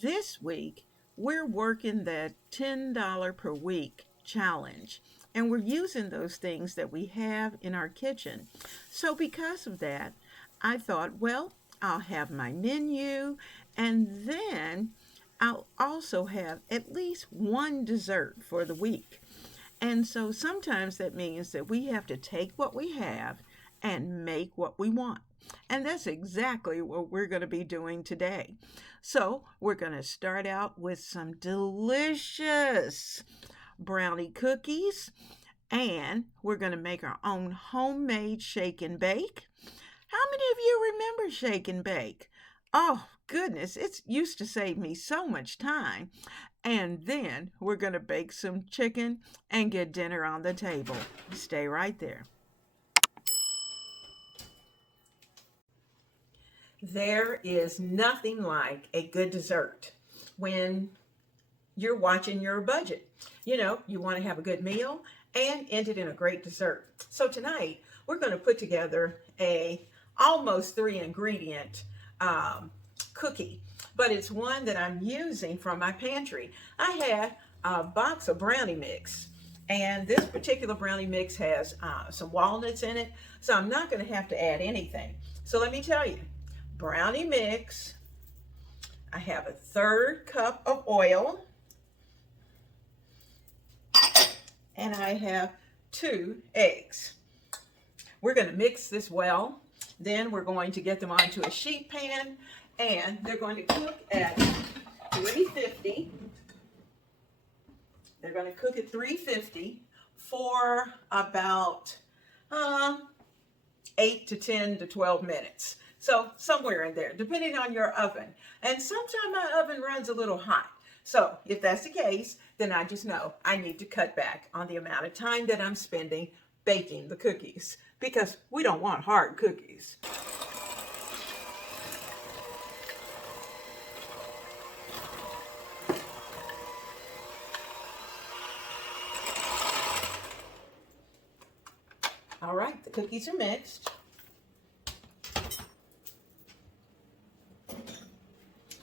This week, we're working that $10 per week challenge, and we're using those things that we have in our kitchen. So, because of that, I thought, well, I'll have my menu and then I'll also have at least one dessert for the week. And so sometimes that means that we have to take what we have and make what we want. And that's exactly what we're going to be doing today. So we're going to start out with some delicious brownie cookies, and we're going to make our own homemade shake and bake. How many of you remember shake and bake? Oh, goodness, it used to save me so much time. And then we're going to bake some chicken and get dinner on the table. Stay right there. There is nothing like a good dessert when you're watching your budget. You know, you want to have a good meal and end it in a great dessert. So tonight, we're going to put together a almost 3 ingredient cookie, but it's one that I'm using from my pantry. I had a box of brownie mix, and this particular brownie mix has some walnuts in it, so I'm not going to have to add anything. So let me tell you, brownie mix, I have a 1/3 cup of oil, and I have 2 eggs. We're going to mix this well. Then we're going to get them onto a sheet pan, and they're going to cook at 350. They're going to cook at 350 for about 8 to 10 to 12 minutes. So somewhere in there, depending on your oven. And sometimes my oven runs a little hot. So if that's the case, then I just know I need to cut back on the amount of time that I'm spending baking the cookies, because we don't want hard cookies. All right, the cookies are mixed.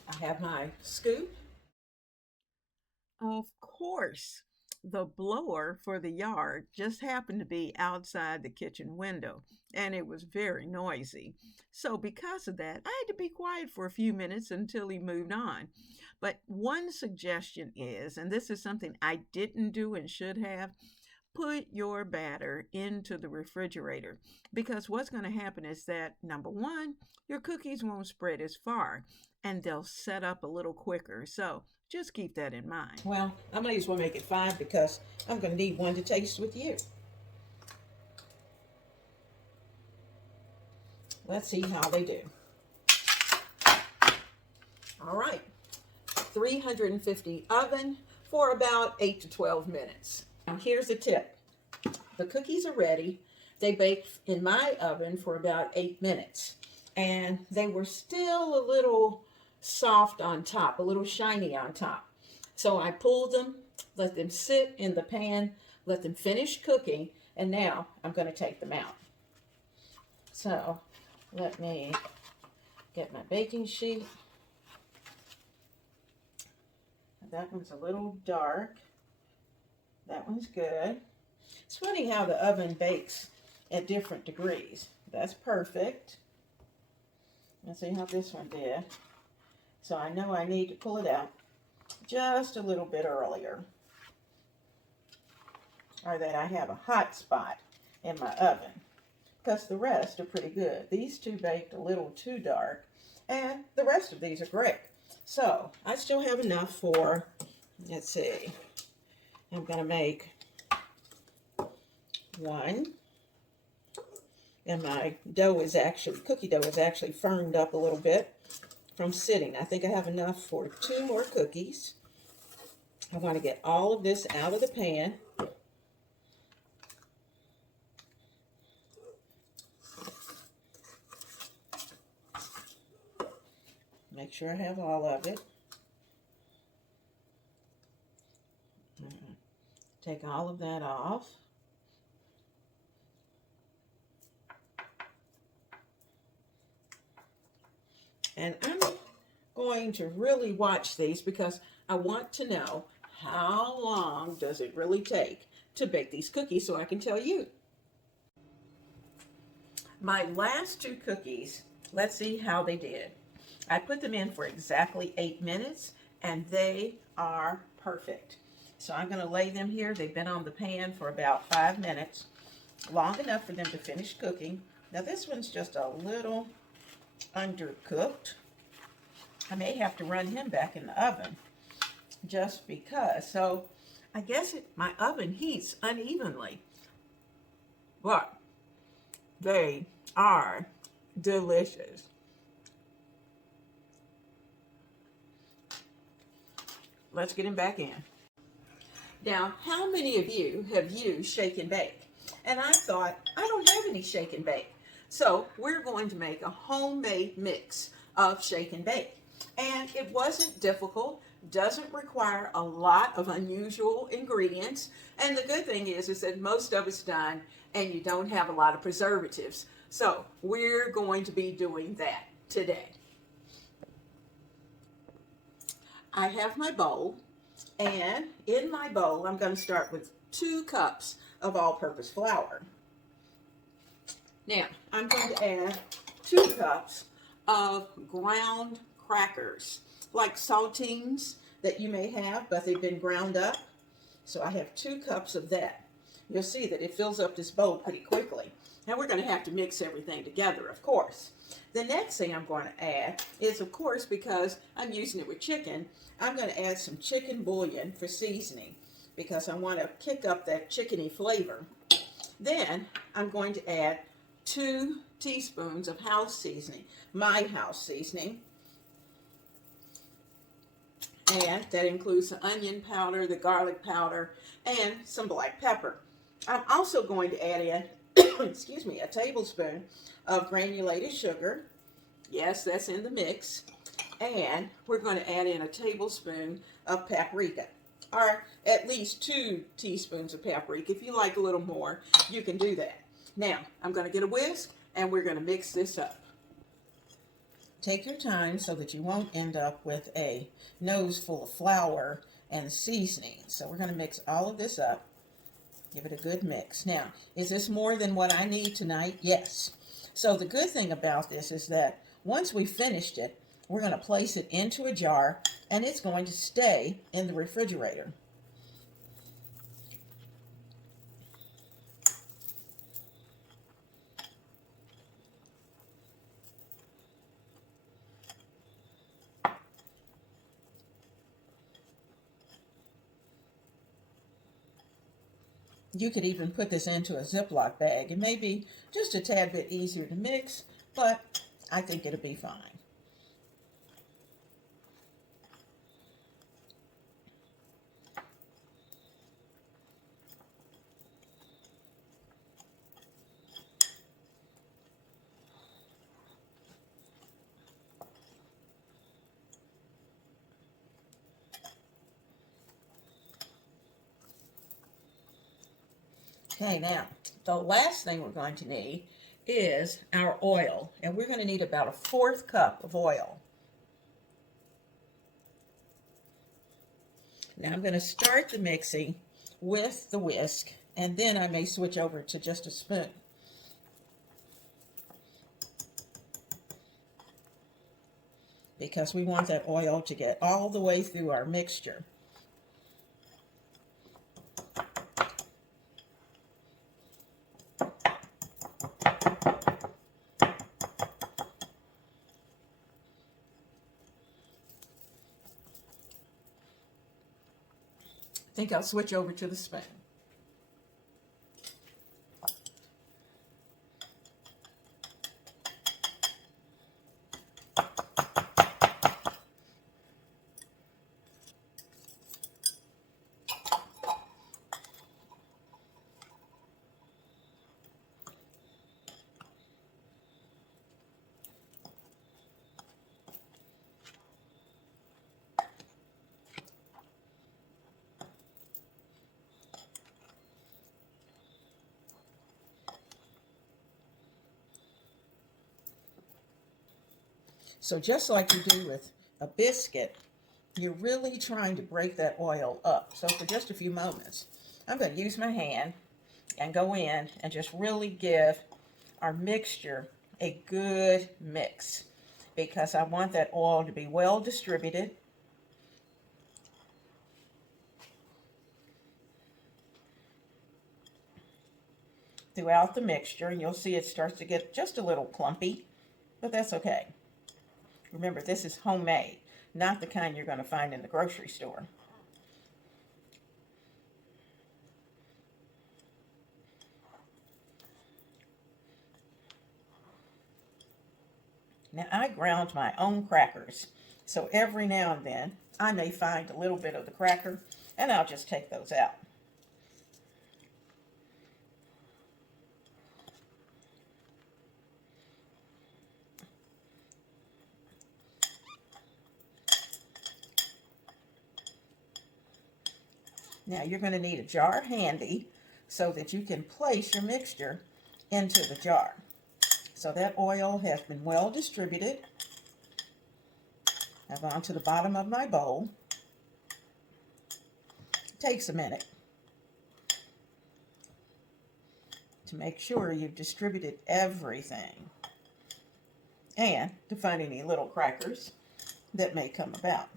I have my scoop. Of course, the blower for the yard just happened to be outside the kitchen window, and it was very noisy. So, because of that, I had to be quiet for a few minutes until he moved on. But one suggestion is, and this is something I didn't do and should have, put your batter into the refrigerator, because what's going to happen is that, number one, your cookies won't spread as far and they'll set up a little quicker. So just keep that in mind. Well, I might as well make it 5 because I'm going to need one to taste with you. Let's see how they do. All right, 350 oven for about 8 to 12 minutes. Now here's a tip. The cookies are ready. They baked in my oven for about 8 minutes, and they were still a little soft on top, a little shiny on top. So I pulled them, let them sit in the pan, let them finish cooking, and now I'm going to take them out. So let me get my baking sheet. That one's a little dark. That one's good. It's funny how the oven bakes at different degrees. That's perfect. Let's see how this one did. So I know I need to pull it out just a little bit earlier, or that I have a hot spot in my oven, because the rest are pretty good. These two baked a little too dark, and the rest of these are great. So I still have enough for, let's see, I'm going to make one. And my dough is actually, cookie dough is actually firmed up a little bit from sitting. I think I have enough for 2 more cookies. I want to get all of this out of the pan. Make sure I have all of it. Take all of that off. And I'm going to really watch these because I want to know how long does it really take to bake these cookies so I can tell you. My last two cookies, let's see how they did. I put them in for exactly 8 minutes and they are perfect. So I'm going to lay them here. They've been on the pan for about 5 minutes, long enough for them to finish cooking. Now this one's just a little undercooked. I may have to run him back in the oven just because. So I guess my oven heats unevenly, but they are delicious. Let's get him back in. Now, how many of you have used shake and bake? And I thought, I don't have any shake and bake. So we're going to make a homemade mix of shake and bake. And it wasn't difficult, doesn't require a lot of unusual ingredients. And the good thing is that most of it's done and you don't have a lot of preservatives. So we're going to be doing that today. I have my bowl, and in my bowl I'm going to start with 2 cups of all-purpose flour. Now I'm going to add 2 cups of ground crackers, like saltines that you may have, but they've been ground up. So I have 2 cups of that. You'll see that it fills up this bowl pretty quickly. Now we're going to have to mix everything together, of course. The next thing I'm going to add is, of course, because I'm using it with chicken, I'm going to add some chicken bouillon for seasoning because I want to kick up that chickeny flavor. Then I'm going to add 2 teaspoons of house seasoning, my house seasoning. And that includes the onion powder, the garlic powder, and some black pepper. I'm also going to add in, excuse me, a tablespoon of granulated sugar. Yes, that's in the mix. And we're going to add in a tablespoon of paprika, or at least 2 teaspoons of paprika. If you like a little more, you can do that. Now, I'm going to get a whisk, and we're going to mix this up. Take your time so that you won't end up with a nose full of flour and seasoning. So we're going to mix all of this up. Give it a good mix. Now, is this more than what I need tonight? Yes. So the good thing about this is that once we've finished it, we're going to place it into a jar and it's going to stay in the refrigerator. You could even put this into a Ziploc bag. It may be just a tad bit easier to mix, but I think it'll be fine. Okay, now, the last thing we're going to need is our oil. And we're going to need about a 1/4 cup of oil. Now I'm going to start the mixing with the whisk, and then I may switch over to just a spoon. Because we want that oil to get all the way through our mixture. I think I'll switch over to the spoon. So just like you do with a biscuit, you're really trying to break that oil up. So for just a few moments, I'm going to use my hand and go in and just really give our mixture a good mix, because I want that oil to be well distributed. Throughout the mixture, and you'll see it starts to get just a little clumpy, but that's okay. Remember, this is homemade, not the kind you're going to find in the grocery store. Now, I ground my own crackers, so every now and then I may find a little bit of the cracker, and I'll just take those out. Now, you're going to need a jar handy so that you can place your mixture into the jar. So that oil has been well distributed. I've gone to the bottom of my bowl. It takes a minute to make sure you've distributed everything and to find any little crackers that may come about.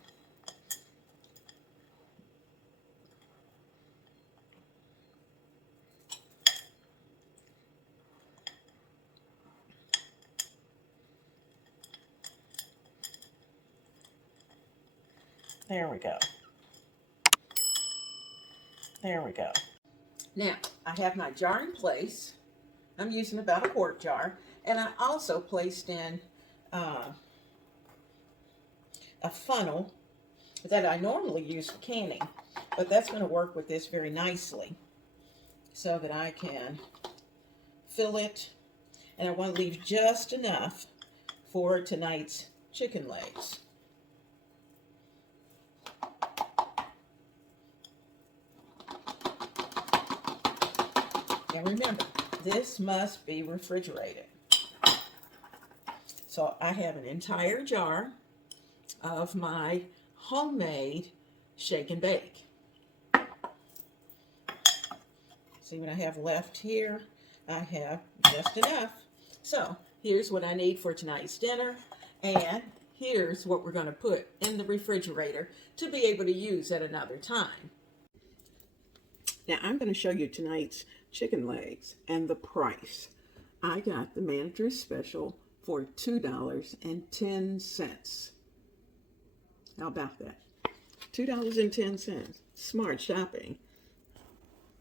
There we go. There we go. Now, I have my jar in place. I'm using about a quart jar. And I also placed in a funnel that I normally use for canning. But that's going to work with this very nicely so that I can fill it. And I want to leave just enough for tonight's chicken legs. And remember, this must be refrigerated. So I have an entire jar of my homemade shake and bake. See what I have left here? I have just enough. So here's what I need for tonight's dinner, and here's what we're going to put in the refrigerator to be able to use at another time. Now I'm going to show you tonight's chicken legs and the price. I got the manager's special for $2.10. How about that? $2.10. Smart shopping.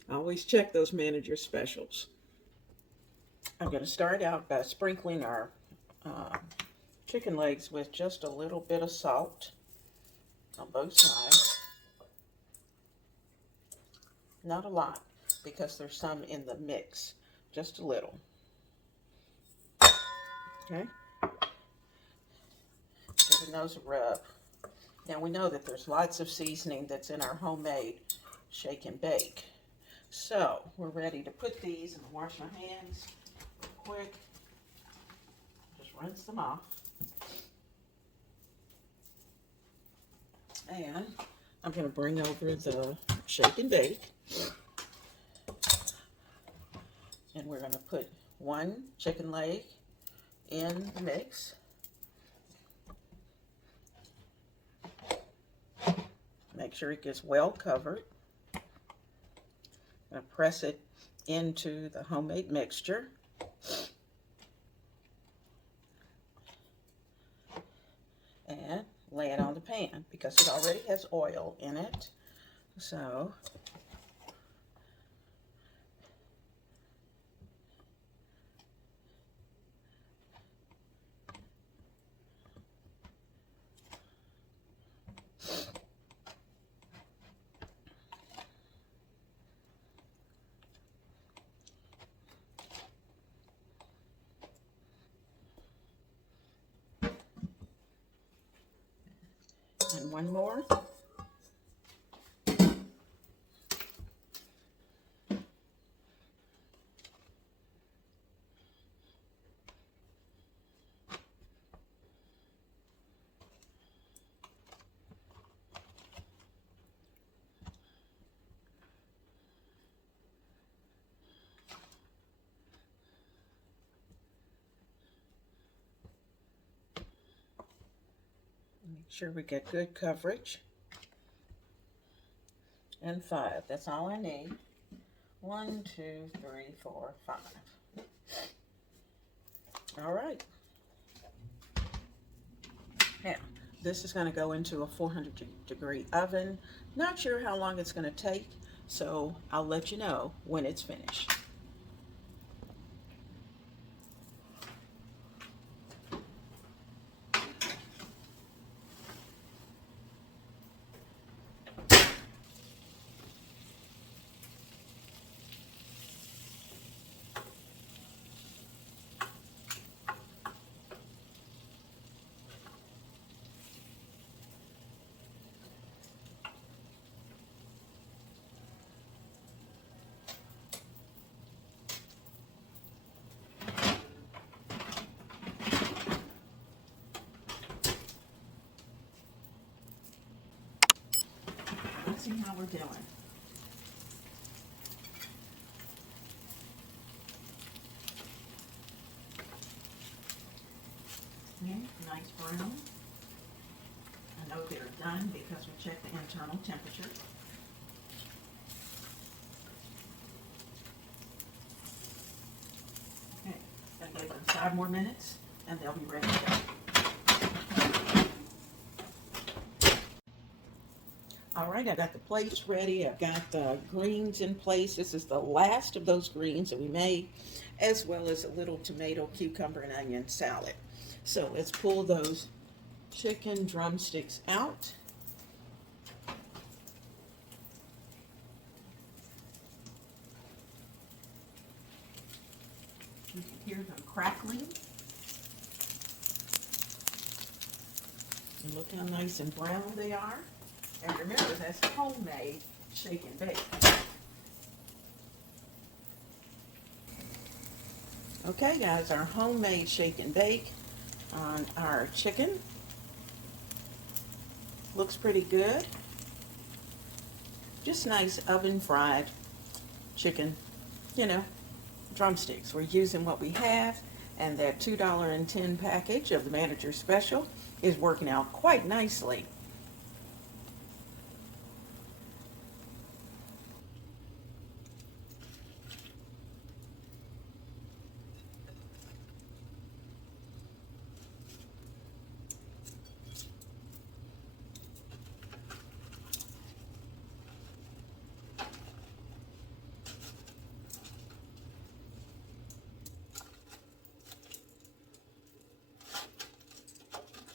I always check those manager specials. I'm going to start out by sprinkling our chicken legs with just a little bit of salt on both sides. Not a lot, because there's some in the mix. Just a little. Okay? Giving those a rub. Now we know that there's lots of seasoning that's in our homemade shake and bake. So we're ready to put these, and wash my hands real quick. Just rinse them off. And I'm going to bring over the shake and bake. And we're going to put one chicken leg in the mix. Make sure it gets well covered. I'm going to press it into the homemade mixture. And lay it on the pan because it already has oil in it. So and one more. Sure we get good coverage. And 5. That's all I need. 1, 2, 3, 4, 5. All right. Now, this is going to go into a 400-degree oven. Not sure how long it's going to take, so I'll let you know when it's finished. Let's see how we're doing. Okay, nice brown. I know they're done because we checked the internal temperature. Okay, I'll give them 5 more minutes and they'll be ready to go. All right, I got the plates ready. I've got the greens in place. This is the last of those greens that we made, as well as a little tomato, cucumber, and onion salad. So let's pull those chicken drumsticks out. You can hear them crackling. And look how nice and brown they are. And remember, that's homemade shake and bake. Okay, guys, our homemade shake and bake on our chicken looks pretty good. Just nice oven fried chicken, you know, drumsticks. We're using what we have, and that $2.10 package of the Manager Special is working out quite nicely.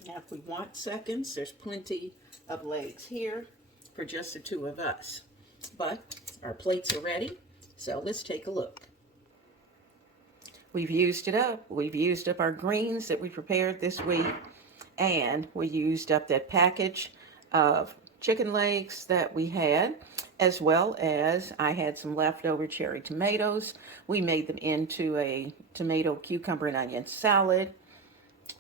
Now, if we want seconds, there's plenty of legs here for just the 2 of us. But our plates are ready, so let's take a look. We've used it up. We've used up our greens that we prepared this week, and we used up that package of chicken legs that we had, as well as I had some leftover cherry tomatoes. We made them into a tomato, cucumber, and onion salad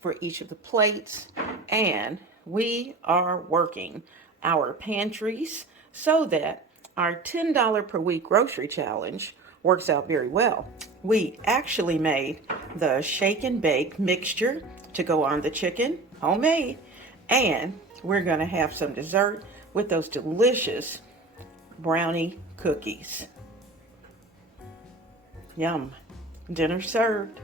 for each of the plates, and we are working our pantries so that our $10 per week grocery challenge works out very well. We actually made the shake and bake mixture to go on the chicken, homemade, and we're going to have some dessert with those delicious brownie cookies. Yum. Dinner served.